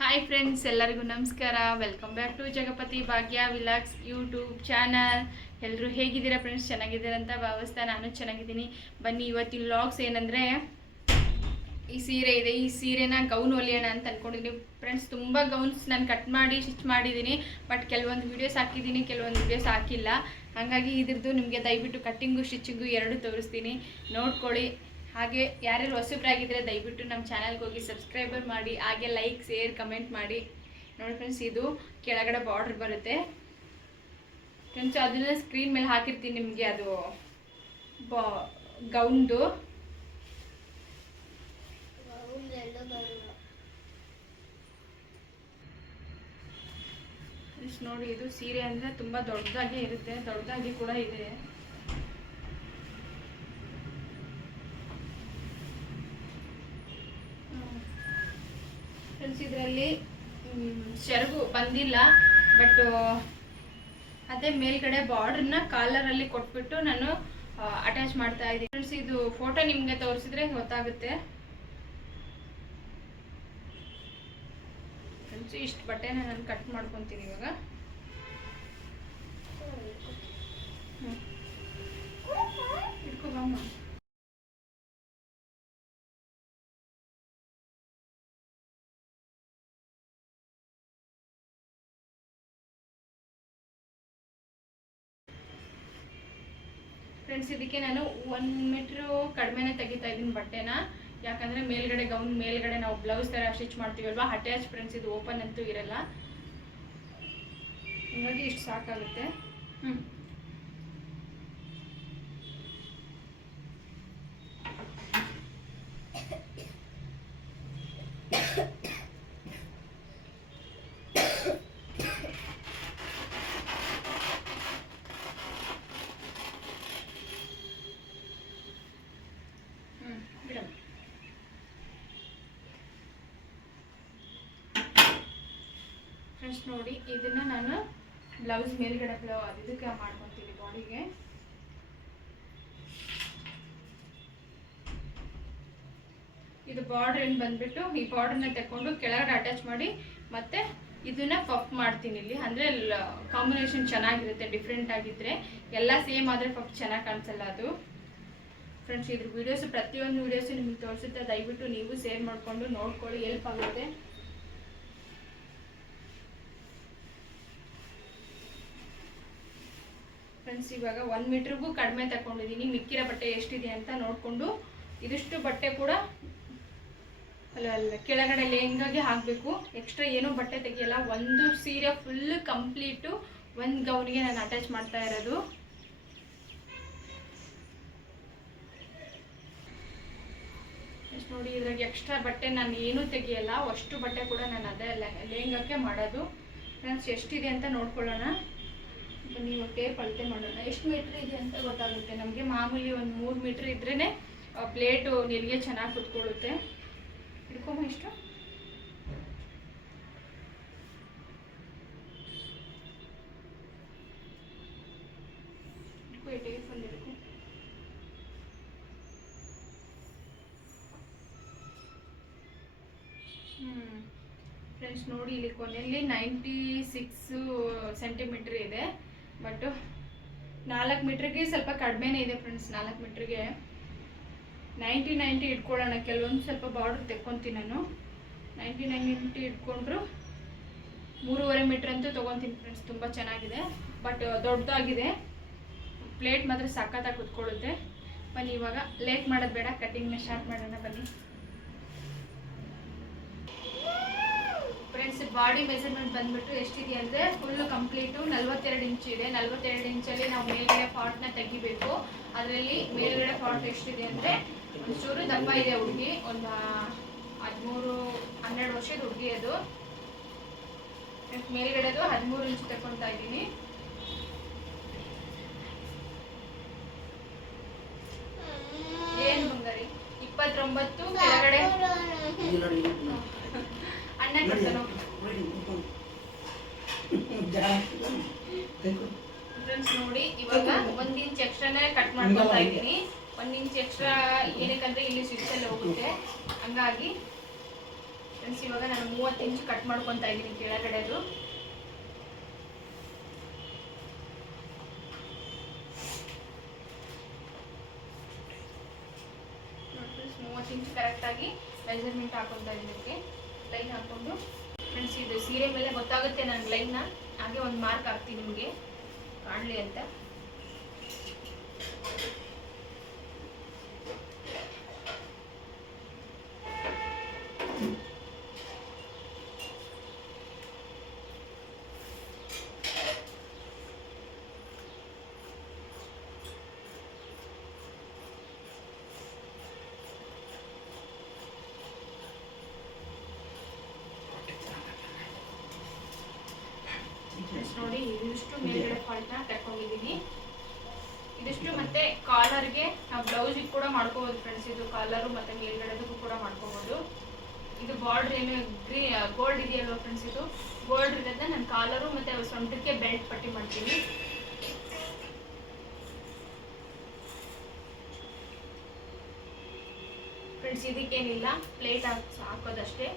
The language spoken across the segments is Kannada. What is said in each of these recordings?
ಹಾಯ್ ಫ್ರೆಂಡ್ಸ್, ಎಲ್ಲರಿಗೂ ನಮಸ್ಕಾರ. Welcome back to Jagapathi Bhagya vlogs YouTube channel. ಎಲ್ಲರೂ ಹೇಗಿದ್ದೀರಾ ಫ್ರೆಂಡ್ಸ್? ಚೆನ್ನಾಗಿದ್ದೀರಾ ಅಂತ ಭಾವಿಸ್ತಾ ನಾನು ಚೆನ್ನಾಗಿದ್ದೀನಿ. ಬನ್ನಿ, ಇವತ್ತಿನ ವ್ಲಾಗ್ಸ್ ಏನಂದರೆ, ಈ ಸೀರೆ ಇದೆ, ಈ ಸೀರೆನ ಗೌನ್ ಹೊಲಿಯೋಣ ಅಂತ ಅಂದ್ಕೊಂಡಿದ್ದೀನಿ ಫ್ರೆಂಡ್ಸ್. ತುಂಬ ಗೌನ್ಸ್ ನಾನು ಕಟ್ ಮಾಡಿ ಸ್ಟಿಚ್ ಮಾಡಿದ್ದೀನಿ, ಬಟ್ ಕೆಲವೊಂದು ವೀಡಿಯೋಸ್ ಹಾಕಿದ್ದೀನಿ, ಕೆಲವೊಂದು ವೀಡಿಯೋಸ್ ಹಾಕಿಲ್ಲ. ಹಾಗಾಗಿ ಇದ್ರದ್ದು ನಿಮಗೆ ದಯವಿಟ್ಟು ಕಟ್ಟಿಂಗು ಸ್ಟಿಚಿಂಗು ಎರಡು ತೋರಿಸ್ತೀನಿ, ನೋಡ್ಕೊಳ್ಳಿ. ಹಾಗೆ ಯಾರ್ಯಾರು ಹೊಸಬ್ರಾಗಿದ್ದರೆ ದಯವಿಟ್ಟು ನಮ್ಮ ಚಾನಲ್ಗೆ ಹೋಗಿ ಸಬ್ಸ್ಕ್ರೈಬರ್ ಮಾಡಿ, ಹಾಗೆ ಲೈಕ್ ಶೇರ್ ಕಮೆಂಟ್ ಮಾಡಿ. ನೋಡಿ ಫ್ರೆಂಡ್ಸ್, ಇದು ಕೆಳಗಡೆ ಬಾರ್ಡ್ರ್ ಬರುತ್ತೆ ಫ್ರೆಂಡ್ಸ್. ಅದನ್ನ ಸ್ಕ್ರೀನ್ ಮೇಲೆ ಹಾಕಿರ್ತೀನಿ ನಿಮಗೆ, ಅದು ಗೌನ್ದು. ನೋಡಿ, ಇದು ಸೀರೆ ಅಂದರೆ ತುಂಬ ದೊಡ್ಡದಾಗಿ ಇರುತ್ತೆ, ದೊಡ್ಡದಾಗಿ ಕೂಡ ಇದೆ. ಫ್ರೆಂಡ್ಸ್, ಇದರಲ್ಲಿ ಸೆರಗು ಬಂದಿಲ್ಲ, ಬಟ್ ಅದೇ ಮೇಲ್ಗಡೆ ಬಾರ್ಡ್ರನ್ನ ಕಾಲರಲ್ಲಿ ಕೊಟ್ಬಿಟ್ಟು ನಾನು ಅಟ್ಯಾಚ್ ಮಾಡ್ತಾ ಇದ್ದೀನಿ ಫ್ರೆಂಡ್ಸ್. ಇದು ಫೋಟೋ ನಿಮಗೆ ತೋರಿಸಿದ್ರೆ ಗೊತ್ತಾಗುತ್ತೆ ಫ್ರೆಂಡ್ಸ್. ಇಷ್ಟು ಬಟ್ಟೆನ ನಾನು ಕಟ್ ಮಾಡ್ಕೊತೀನಿ ಇವಾಗ. ಇಟ್ಕೋಬಮ್ಮ. ಫ್ರೆಂಡ್ಸ್, ಇದಕ್ಕೆ ನಾನು 1 ಮೀಟ್ರು ಕಡಿಮೆನೇ ತೆಗಿತಾ ಇದ್ದೀನಿ ಬಟ್ಟೆನ. ಯಾಕಂದರೆ ಮೇಲ್ಗಡೆ ಗೌನ್ ಮೇಲ್ಗಡೆ ನಾವು ಬ್ಲೌಸ್ ಥರ ಸ್ಟಿಚ್ ಮಾಡ್ತೀವಲ್ವಾ, ಅಟ್ಯಾಚ್ ಫ್ರೆಂಡ್ಸ್. ಇದು ಓಪನ್ ಅಂತೂ ಇರಲ್ಲ, ಹಾಗಾಗಿ ಇಷ್ಟು ಸಾಕಾಗುತ್ತೆ. ಫ್ರೆಂಡ್ಸ್ ನೋಡಿ, ಇದನ್ನ ನಾನು ಬ್ಲೌಸ್ ಮೇಲ್ಗಡೆ ಇದಕ್ಕೆ ಮಾಡ್ಕೊತೀನಿ ಬಾಡಿಗೆ. ಇದು ಬಾರ್ಡರ್ ಏನು ಬಂದ್ಬಿಟ್ಟು, ಈ ಬಾರ್ಡರ್ನ ತಗೊಂಡು ಕೆಳಗಡೆ ಅಟ್ಯಾಚ್ ಮಾಡಿ ಮತ್ತೆ ಇದನ್ನ ಪಫ್ ಮಾಡ್ತೀನಿ ಇಲ್ಲಿ. ಅಂದರೆ ಕಾಂಬಿನೇಷನ್ ಚೆನ್ನಾಗಿರುತ್ತೆ, ಡಿಫ್ರೆಂಟ್ ಆಗಿದ್ರೆ. ಎಲ್ಲ ಸೇಮ್ ಆದರೆ ಪಫ್ ಚೆನ್ನಾಗಿ ಕಾಣಿಸಲ್ಲ ಅದು ಫ್ರೆಂಡ್ಸ್. ಇದ್ರ ವಿಡಿಯೋಸ್, ಪ್ರತಿಯೊಂದು ವಿಡಿಯೋಸು ನಿಮಗೆ ತೋರಿಸುತ್ತೆ, ದಯವಿಟ್ಟು ನೀವು ಶೇರ್ ಮಾಡಿಕೊಂಡು ನೋಡ್ಕೊಳ್ಳಿ, ಹೆಲ್ಪ್ ಆಗುತ್ತೆ ಫ್ರೆಂಡ್ಸ್. ಇವಾಗ 1 ಮೀಟ್ರಿಗೂ ಕಡಿಮೆ ತಗೊಂಡಿದ್ದೀನಿ. ಮಿಕ್ಕಿರೋ ಬಟ್ಟೆ ಎಷ್ಟಿದೆ ಅಂತ ನೋಡಿಕೊಂಡು ಇದಿಷ್ಟು ಬಟ್ಟೆ ಕೂಡ ಅಲ್ಲ ಕೆಳಗಡೆ ಲೆಹಂಗಾಗೆ ಹಾಕಬೇಕು. ಎಕ್ಸ್ಟ್ರಾ ಏನೂ ಬಟ್ಟೆ ತೆಗಿಯಲ್ಲ. ಒಂದು ಸೀರೆ ಫುಲ್ ಕಂಪ್ಲೀಟು ಒಂದು ಗೌನಿಗೆ ನಾನು ಅಟ್ಯಾಚ್ ಮಾಡ್ತಾ ಇರೋದು. ನೋಡಿ, ಇದ್ರಾಗ ಎಕ್ಸ್ಟ್ರಾ ಬಟ್ಟೆ ನಾನು ಏನೂ ತೆಗಿಯಲ್ಲ, ಅಷ್ಟು ಬಟ್ಟೆ ಕೂಡ ನಾನು ಅದೇ ಲೆಹಂಗಕ್ಕೆ ಮಾಡೋದು ಫ್ರೆಂಡ್ಸ್. ಎಷ್ಟಿದೆ ಅಂತ ನೋಡ್ಕೊಳ್ಳೋಣ. ನೀವು ಟೇಪ್ ಅಳತೆ ಮಾಡೋಣ, ಎಷ್ಟು ಮೀಟ್ರ್ ಇದೆ ಅಂತ ಗೊತ್ತಾಗುತ್ತೆ ನಮಗೆ. ಮಾಮೂಲಿ ಒಂದು 3 ಮೀಟ್ರ್ ಇದ್ರೇ ಪ್ಲೇಟು ನೆರಿಗೆ ಚೆನ್ನಾಗಿ ಕುತ್ಕೊಳ್ಳುತ್ತೆ. ಹಿಡ್ಕೊಂಬ, ಇಷ್ಟು ಟೇಪ್ ಒಂದು ಹಿಡ್ಕೊ. ಫ್ರೆಂಡ್ಸ್ ನೋಡಿ, ಇಲ್ಲಿ ಕೊನೆಯಲ್ಲಿ 96 ಸೆಂಟಿಮೀಟ್ರ್ ಇದೆ, ಬಟ್ 4 ಮೀಟ್ರಿಗೆ ಸ್ವಲ್ಪ ಕಡಿಮೆನೇ ಇದೆ ಫ್ರೆಂಡ್ಸ್. 4 ಮೀಟ್ರಿಗೆ 90 ಇಟ್ಕೊಳ್ಳೋಣ. ಕೆಲವೊಂದು ಸ್ವಲ್ಪ ಬಾರ್ಡ್ರ್ ತೆಕ್ಕೊತೀನಿ ನಾನು. 90 ಇಟ್ಕೊಂಡ್ರು 3.5 ಮೀಟ್ರ್ ಅಂತೂ ತೊಗೊತೀನಿ ಫ್ರೆಂಡ್ಸ್. ತುಂಬ ಚೆನ್ನಾಗಿದೆ, ಬಟ್ ದೊಡ್ಡದಾಗಿದೆ. ಪ್ಲೇಟ್ ಮಾತ್ರ ಸಖತ್ತಾಗಿ ಕುತ್ಕೊಳ್ಳುತ್ತೆ. ಬನ್ನಿ, ಇವಾಗ ಲೇಟ್ ಮಾಡೋದು ಬೇಡ, ಕಟ್ಟಿಂಗ್ನ ಸ್ಟಾರ್ಟ್ ಮಾಡೋಣ ಬನ್ನಿ ಫ್ರೆಂಡ್ಸ್. ಬಾಡಿ ಮೆಜರ್ಮೆಂಟ್ ಬಂದ್ಬಿಟ್ಟು ಎಷ್ಟಿದೆ ಅಂದರೆ, ಫುಲ್ಲು ಕಂಪ್ಲೀಟು 42 ಇಂಚ್ ಇದೆ. 42 ಇಂಚಲ್ಲಿ ನಾವು ಮೇಲ್ಗಡೆ ಪಾರ್ಟ್ನ ತೆಗಿಬೇಕು. ಅದರಲ್ಲಿ ಮೇಲ್ಗಡೆ ಪಾರ್ಟ್ ಎಷ್ಟಿದೆ ಅಂದರೆ, ಒಂಚೂರು ದಪ್ಪ ಇದೆ ಹುಡುಗಿ, ಒಂದು 13-12 ವರ್ಷದ ಹುಡುಗಿ ಅದು. ಮೇಲ್ಗಡೆದು 13 ಇಂಚ್ ತಗೊತಾ ಇದ್ದೀನಿ. ಏನು ಬಂಗಾರಿ 29 ಕೆಳಗಡೆ ಅಣ್ಣ ಕೊಡ್ತಾನೋ ಫ್ರೆಂಡ್ಸ್. ನೋಡಿ, ಇವಾಗ 1 ಇಂಚ್ ಎಕ್ಸ್ಟ್ರಾನೇ ಕಟ್ ಮಾಡ್ಕೊತಾ ಇದ್ದೀನಿ. 1 ಇಂಚ್ ಎಕ್ಸ್ಟ್ರಾ ಏನಕ್ಕಂದ್ರೆ ಇಲ್ಲಿ ಸ್ವಿಚ್ಚಲ್ಲಿ ಹೋಗುತ್ತೆ. ಹಂಗಾಗಿ ಫ್ರೆಂಡ್ಸ್ ಇವಾಗ ನಾನು 30 ಇಂಚ್ ಕಟ್ ಮಾಡ್ಕೊತಾ ಇದ್ದೀನಿ ಕೆಳಗಡೆದು. ಫ್ರೆಂಡ್ಸ್ 30 ಇಂಚ್ ಕರೆಕ್ಟಾಗಿ ಮೆಜರ್ಮೆಂಟ್ ಹಾಕೊತಾ ಇದ್ದೀನಿ. ಲೈನ್ ಹಾಕೊಂಡು ಫ್ರೆಂಡ್ಸ್ ಇದು ಸೀರೆ ಮೇಲೆ ಗೊತ್ತಾಗುತ್ತೆ ನನಗೆ ಲೈನ್ನ. ಹಾಗೆ ಒಂದು ಮಾರ್ಕ್ ಹಾಕ್ತೀನಿ ನಿಮಗೆ ಕಾಣಲಿ ಅಂತ. ನೋಡಿ ಇದಿಷ್ಟು ಮೇಲ್ಗಡೆ ಫಾಲ್ಟ್ನ ತಕೊಂಡಿದ್ದೀನಿ. ಇದಿಷ್ಟು ಮತ್ತೆ ಕಾಲರ್ಗೆ ನಾವು ಬ್ಲೌಸಿಗೆ ಕೂಡ ಮಾಡ್ಕೋಬಹುದು ಫ್ರೆಂಡ್ಸ್. ಇದು ಕಾಲರು ಮತ್ತೆ ಮೇಲ್ಗಡೆದಕ್ಕೂ ಕೂಡ ಮಾಡ್ಕೋಬಹುದು. ಇದು ಬಾರ್ಡರ್ ಏನು ಗೋಲ್ಡ್ ಇದೆಯಲ್ವ ಫ್ರೆಂಡ್ಸ್, ಇದು ಗೋಲ್ಡ್ ಇರೋದನ್ನ ನಾನು ಕಾಲರು ಮತ್ತೆ ಸೊಂಟಕ್ಕೆ ಬೆಲ್ಟ್ ಪಟ್ಟಿ ಮಾಡ್ತೀನಿ. ಫ್ರೆಂಡ್ಸ್ ಇದಕ್ಕೇನಿಲ್ಲ, ಪ್ಲೇಟ್ ಹಾಕೋದಷ್ಟೇ.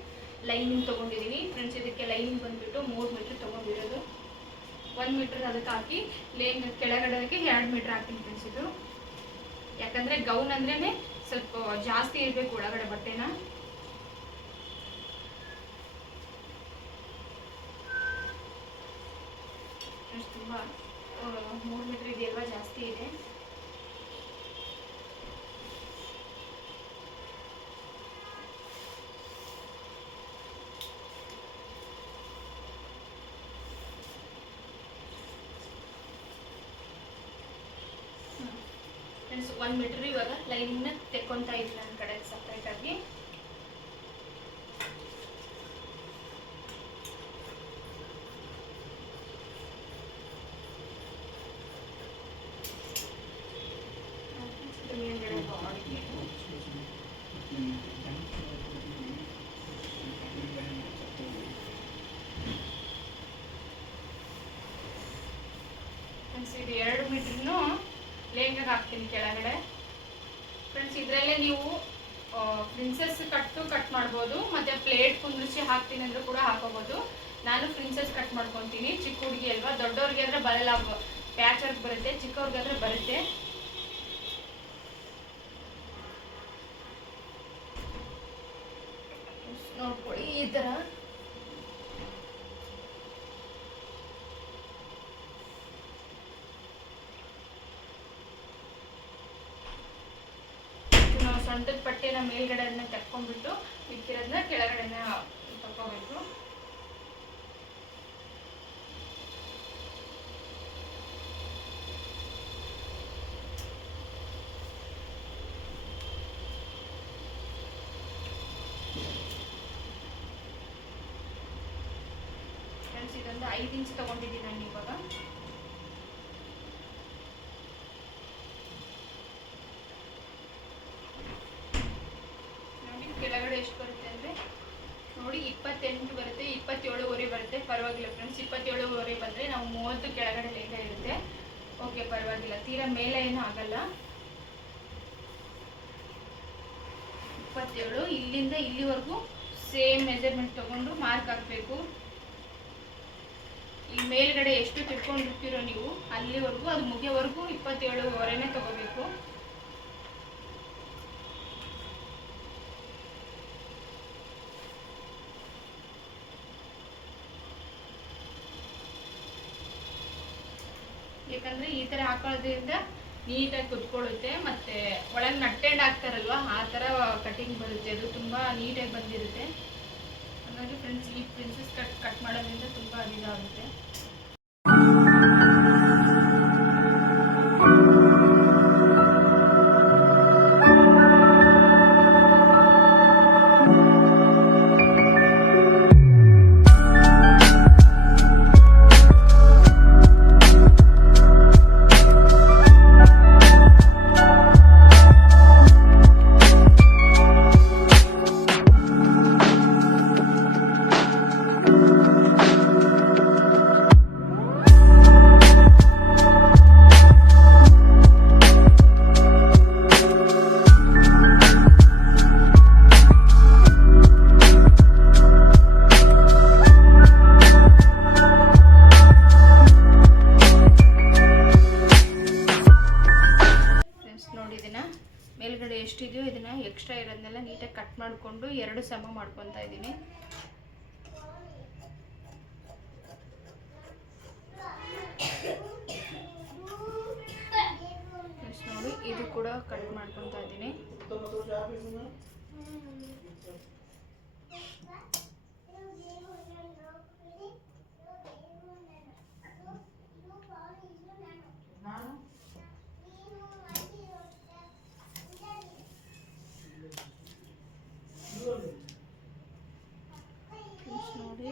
ಲೈನಿಂಗ್ ತೊಗೊಂಡಿದ್ದೀನಿ ಫ್ರೆಂಡ್ಸ್. ಇದಕ್ಕೆ ಲೈನಿಂಗ್ ಬಂದ್ಬಿಟ್ಟು 3 ಮೀಟರ್ ತೊಗೊಂಡಿರೋದು. 1 ಮೀಟರ್ ಅದಕ್ಕೆ ಹಾಕಿ ಕೆಳಗಡೆಗೆ 2 ಮೀಟರ್ ಹಾಕ್ತೀನಿ ಫ್ರೆಂಡ್ಸ್. ಇದು ಯಾಕಂದರೆ ಗೌನ್ ಅಂದ್ರೇ ಸ್ವಲ್ಪ ಜಾಸ್ತಿ ಇರಬೇಕು ಒಳಗಡೆ ಬಟ್ಟೆನ. ಫ್ರೆಂಡ್ಸ್ ತುಂಬ 3 ಮೀಟರ್ ಇದೆಯಲ್ವಾ, ಜಾಸ್ತಿ ಇದೆ. ಫ್ರೆಂಡ್ಸ್ 1 ಮೀಟರ್ ಇವಾಗ ಲೈನಿಂಗ್ನ ತೆಕ್ಕೊಂತಾ ಇದ್ದೀನಿ ನನ್ನ ಕಡೆ ಸಪ್ರೇಟಾಗಿ. ಮೇಲ್ಗಡೆ ಬಾಡಿಗೆ ಫ್ರೆಂಡ್ಸ್ ಇದು 2 ಮೀಟರ್ನು ಲೆಹಂಗಾಗೆ ಹಾಕ್ತೀನಿ ಕೆಳಗಡೆ. ಫ್ರೆಂಡ್ಸ್ ಇದರಲ್ಲೇ ನೀವು ಪ್ರಿನ್ಸೆಸ್ ಕಟ್ ಮಾಡ್ಬೋದು, ಮತ್ತೆ ಪ್ಲೇಟ್ ಕುಂದಿಸಿ ಹಾಕ್ತೀನಿ ಅಂದ್ರೂ ಕೂಡ ಹಾಕೋಬೋದು. ನಾನು ಪ್ರಿನ್ಸೆಸ್ ಕಟ್ ಮಾಡ್ಕೊತೀನಿ. ಚಿಕ್ಕ ಹುಡುಗಿ ಅಲ್ವಾ, ದೊಡ್ಡವ್ರಿಗೆ ಆದರೆ ಬರಲ್ಲ, ಪ್ಯಾಚ್ ವರ್ಕ್ ಬರುತ್ತೆ. ಚಿಕ್ಕವ್ರಿಗಾದ್ರೆ ಬರುತ್ತೆ. ನೋಡ್ಕೊಳ್ಳಿ ಈ ಥರ. ಸೊಂಟದ ಪಟ್ಟೆನ ಮೇಲ್ಗಡೆನ ತಕ್ಕೊಂಡ್ಬಿಟ್ಟು ಮಿಕ್ಕಿರೋದನ್ನ ಕೆಳಗಡೆನ ತಕ್ಕೋಬೇಕು. ಫ್ರೆಂಡ್ಸ್ ಇದೊಂದು 5 ಇಂಚ್ ತಗೊಂಡಿದ್ದೀನಿ ನಾನು ಇವಾಗ. ಕೆಳಗಡೆ ಎಷ್ಟು ಬರುತ್ತೆ ಅಂದರೆ ನೋಡಿ 28 ಬರುತ್ತೆ, 27.5 ಬರುತ್ತೆ. ಪರವಾಗಿಲ್ಲ ಫ್ರೆಂಡ್ಸ್, 27.5 ಬಂದರೆ ನಾವು 30 ಕೆಳಗಡೆ ಲೆಹಂಗಾ ಇರುತ್ತೆ. ಓಕೆ ಪರವಾಗಿಲ್ಲ, ತೀರಾ ಮೇಲೆ ಏನೂ ಆಗಲ್ಲ. 27 ಇಲ್ಲಿಂದ ಇಲ್ಲಿವರೆಗೂ ಸೇಮ್ ಮೆಜರ್ಮೆಂಟ್ ತೊಗೊಂಡು ಮಾರ್ಕ್ ಹಾಕಬೇಕು. ಈ ಮೇಲ್ಗಡೆ ಎಷ್ಟು ತಿಳ್ಕೊಂಡಿರ್ತೀರೋ ನೀವು ಅಲ್ಲಿವರೆಗೂ, ಅದು ಮುಗಿಯೋವರೆಗೂ 27.5 ತಗೋಬೇಕು. ಯಾಕಂದರೆ ಈ ಥರ ಹಾಕೊಳ್ಳೋದ್ರಿಂದ ನೀಟಾಗಿ ಕುತ್ಕೊಳ್ಳುತ್ತೆ. ಮತ್ತು ಒಳಗೆ ನಟ್ಟೆಂಡ್ ಹಾಕ್ತಾರಲ್ವ, ಆ ಥರ ಕಟಿಂಗ್ ಬರುತ್ತೆ. ಅದು ತುಂಬ ನೀಟಾಗಿ ಬಂದಿರುತ್ತೆ. ಹಾಗಾಗಿ ಫ್ರೆಂಡ್ಸ್ ಈ ಪ್ರಿನ್ಸೆಸ್ ಕಟ್ ಮಾಡೋದ್ರಿಂದ ತುಂಬ ಇದಾಗುತ್ತೆ. ಮೇಲ್ಗಡೆ ಎಷ್ಟಿದೆಯೋ ಇದನ್ನು ಎಕ್ಸ್ಟ್ರಾ ಇರೋದನ್ನೆಲ್ಲ ನೀಟಾಗಿ ಕಟ್ ಮಾಡಿಕೊಂಡು 2 ಸಮ ಮಾಡ್ಕೊತಾ ಇದ್ದೀನಿ. ನೋಡಿ ಇದು ಕೂಡ ಕಟ್ ಮಾಡ್ಕೊತಾ ಇದ್ದೀನಿ. ನೋಡಿ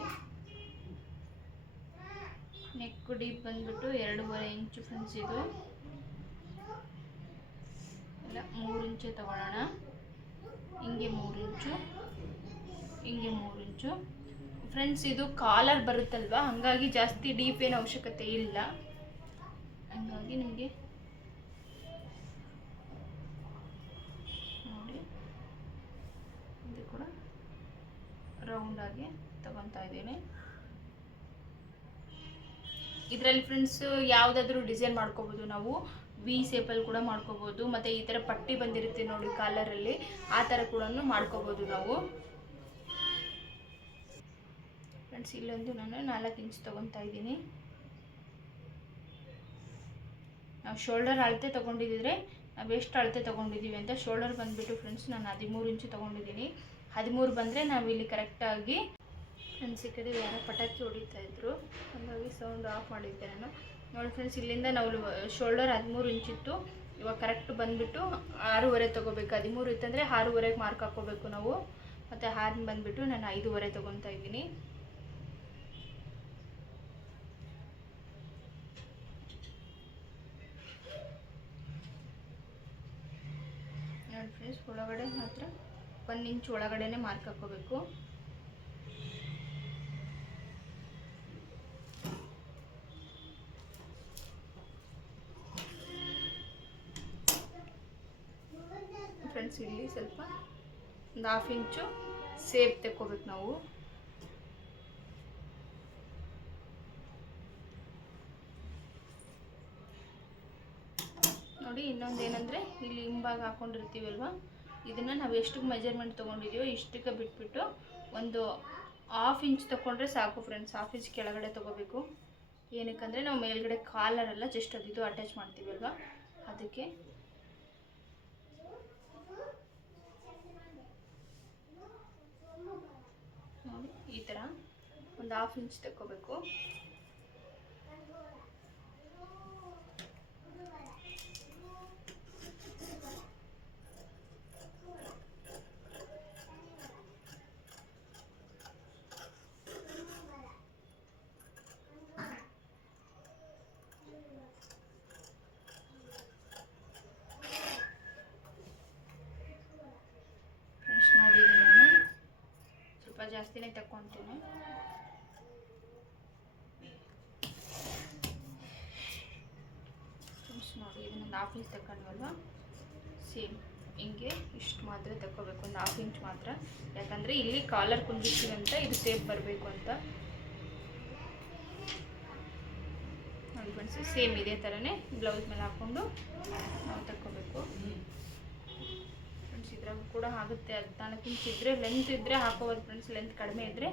ನೆಕ್ ಡೀಪ್ ಬಂದ್ಬಿಟ್ಟು 2.5 ಇಂಚು ಫ್ರೆಂಡ್ಸ್. ಇದು ಇಲ್ಲ 3 ಇಂಚು ತಗೊಳ್ಳೋಣ. ಹಿಂಗೆ 3 ಇಂಚು, ಹಿಂಗೆ 3 ಇಂಚು ಫ್ರೆಂಡ್ಸ್. ಇದು ಕಾಲರ್ ಬರುತ್ತಲ್ವಾ, ಹಾಗಾಗಿ ಜಾಸ್ತಿ ಡೀಪ್ ಏನು ಅವಶ್ಯಕತೆ ಇಲ್ಲ. ಹಾಗಾಗಿ ನಿಮಗೆ ನೋಡಿ ಇದು ಕೂಡ ರೌಂಡಾಗಿ ತಗೊತಾ ಇದ್ದೀನಿ. ಇದರಲ್ಲಿ ಫ್ರೆಂಡ್ಸ್ ಯಾವುದಾದ್ರೂ ಡಿಸೈನ್ ಮಾಡ್ಕೋಬೋದು ನಾವು. ವಿ ಸೇಪಲ್ಲಿ ಕೂಡ ಮಾಡ್ಕೋಬೋದು, ಮತ್ತು ಈ ಥರ ಪಟ್ಟಿ ಬಂದಿರುತ್ತೆ ನೋಡಿ ಕಾಲರಲ್ಲಿ, ಆ ಥರ ಕೂಡ ಮಾಡ್ಕೋಬೋದು ನಾವು. ಫ್ರೆಂಡ್ಸ್ ಇಲ್ಲೊಂದು ನಾನು 4 ಇಂಚ್ ತೊಗೊತಾ ಇದ್ದೀನಿ. ನಾವು ಶೋಲ್ಡರ್ ಅಳತೆ ತೊಗೊಂಡಿದ್ದರೆ ನಾವು ಎಷ್ಟು ಅಳತೆ ತೊಗೊಂಡಿದ್ದೀವಿ ಅಂತ. ಶೋಲ್ಡರ್ ಬಂದುಬಿಟ್ಟು ಫ್ರೆಂಡ್ಸ್ ನಾನು 13 ಇಂಚು ತೊಗೊಂಡಿದ್ದೀನಿ. 13 ಬಂದರೆ ನಾವು ಇಲ್ಲಿ ಕರೆಕ್ಟಾಗಿ. ಫ್ರೆಂಡ್ಸ್ ಈ ಕಡೆ ಯಾರೋ ಪಟಾಕಿ ಹೊಡಿತಾ ಇದ್ರು, ಹಾಗಾಗಿ ಸೌಂಡ್ ಆಫ್ ಮಾಡಿದ್ದೆ ನಾನು. ನೋಡಿ ಫ್ರೆಂಡ್ಸ್ ಇಲ್ಲಿಂದ ನಾವು ಶೋಲ್ಡರ್ 13 ಇಂಚಿತ್ತು. ಇವಾಗ ಕರೆಕ್ಟ್ ಬಂದುಬಿಟ್ಟು 6.5 ತೊಗೋಬೇಕು. 13 ಇತ್ತಂದರೆ 6.5ಗೆ ಮಾರ್ಕ್ ಹಾಕ್ಕೋಬೇಕು ನಾವು. ಮತ್ತು ಹಾರ್ನ್ ಬಂದುಬಿಟ್ಟು ನಾನು 5.5 ತೊಗೊತಾ ಇದ್ದೀನಿ. ನೋಡಿ ಫ್ರೆಂಡ್ಸ್ ಒಳಗಡೆ ಮಾತ್ರ 1 ಇಂಚ್ ಒಳಗಡೆನೇ ಮಾರ್ಕ್ ಹಾಕ್ಕೋಬೇಕು. ಫ್ರೆಂಡ್ಸ್ ಇಲ್ಲಿ ಸ್ವಲ್ಪ ಒಂದು 1/2 ಇಂಚು ಸೇಪ್ ತೆಕ್ಕೋಬೇಕು ನಾವು. ನೋಡಿ ಇನ್ನೊಂದು ಏನಂದರೆ ಇಲ್ಲಿ ಹಿಂಭಾಗ ಹಾಕ್ಕೊಂಡಿರ್ತೀವಲ್ವ, ಇದನ್ನು ನಾವು ಎಷ್ಟು ಮೆಜರ್ಮೆಂಟ್ ತೊಗೊಂಡಿದ್ದೀವೋ ಇಷ್ಟಕ್ಕೆ ಬಿಟ್ಬಿಟ್ಟು ಒಂದು 1/2 ಇಂಚ್ ತೊಗೊಂಡ್ರೆ ಸಾಕು ಫ್ರೆಂಡ್ಸ್. 1/2 ಇಂಚ್ ಕೆಳಗಡೆ ತೊಗೋಬೇಕು. ಏನಕ್ಕಂದರೆ ನಾವು ಮೇಲ್ಗಡೆ ಕಾಲರೆಲ್ಲ ಜಸ್ಟ್ ಅದು ಇದು ಅಟ್ಯಾಚ್ ಮಾಡ್ತೀವಲ್ವ, ಅದಕ್ಕೆ. ನೋಡಿ ಈ ಥರ ಒಂದು 1/2 ಇಂಚ್ ತಗೋಬೇಕು. ನೋಡಿ ನಾನು ಸ್ವಲ್ಪ ಜಾಸ್ತಿನೇ ತಗೊತೀನಿ. ನೋಡಿ ಇದನ್ನೊಂದು 1/2 ಇಂಚ್ ತಗೊಂಡ್ವಲ್ವ, ಸೇಮ್ ಹಿಂಗೆ ಇಷ್ಟು ಮಾತ್ರ ತಗೋಬೇಕು, ಒಂದು 1/2 ಇಂಚ್ ಮಾತ್ರ. ಯಾಕಂದರೆ ಇಲ್ಲಿ ಕಾಲರ್ ಕುಂದಿರ್ತೀವಂತ ಇದು ಸೇಪ್ ಬರಬೇಕು ಅಂತ. ನೋಡಿ ಫ್ರೆಂಡ್ಸ್ ಸೇಮ್ ಇದೇ ಥರನೇ ಬ್ಲೌಸ್ ಮೇಲೆ ಹಾಕ್ಕೊಂಡು ನಾವು ತಗೋಬೇಕು. ಫ್ರೆಂಡ್ಸ್ ಇದ್ರಾಗ ಕೂಡ ಆಗುತ್ತೆ. 14 ಇಂಚ್ ಇದ್ದರೆ ಲೆಂತ್ ಇದ್ದರೆ ಹಾಕೋಬೋದು ಫ್ರೆಂಡ್ಸ್. ಲೆಂತ್ ಕಡಿಮೆ ಇದ್ದರೆ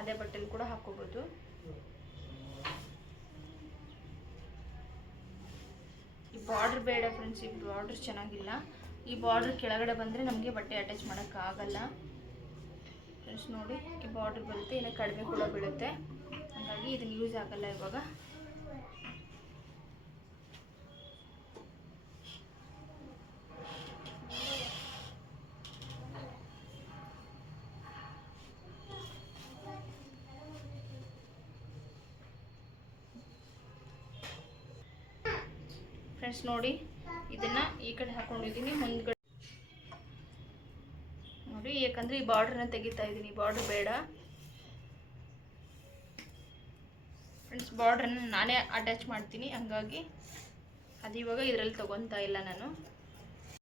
ಅದೇ ಬಟ್ಟೆಲಿ ಕೂಡ ಹಾಕೋಬೋದು. ಈ ಬಾರ್ಡ್ರ್ ಬೇಡ ಫ್ರೆಂಡ್ಸ್, ಈ ಬಾರ್ಡ್ರ್ ಚೆನ್ನಾಗಿಲ್ಲ. ಈ ಬಾರ್ಡ್ರ್ ಕೆಳಗಡೆ ಬಂದರೆ ನಮಗೆ ಬಟ್ಟೆ ಅಟ್ಯಾಚ್ ಮಾಡೋಕ್ಕಾಗಲ್ಲ ಫ್ರೆಂಡ್ಸ್. ನೋಡಿ ಈ ಬಾರ್ಡ್ರ್ ಬರುತ್ತೆ, ಇನ್ನು ಕಡಿಮೆ ಕೂಡ ಬೀಳುತ್ತೆ, ಹಾಗಾಗಿ ಇದನ್ನು ಯೂಸ್ ಆಗಲ್ಲ ಇವಾಗ. ಫ್ರೆಂಡ್ಸ್ ನೋಡಿ ಇದನ್ನು ಈ ಕಡೆ ಹಾಕೊಂಡಿದ್ದೀನಿ ಮುಂದ್ಗಡೆ. ನೋಡಿ ಯಾಕಂದರೆ ಈ ಬಾರ್ಡ್ರನ್ನ ತೆಗಿತಾ ಇದ್ದೀನಿ, ಬಾರ್ಡ್ರ್ ಬೇಡ ಫ್ರೆಂಡ್ಸ್. ಬಾರ್ಡ್ರನ್ನ ನಾನೇ ಅಟ್ಯಾಚ್ ಮಾಡ್ತೀನಿ, ಹಂಗಾಗಿ ಅದು ಇವಾಗ ಇದರಲ್ಲಿ ತೊಗೊತಾ ಇಲ್ಲ ನಾನು.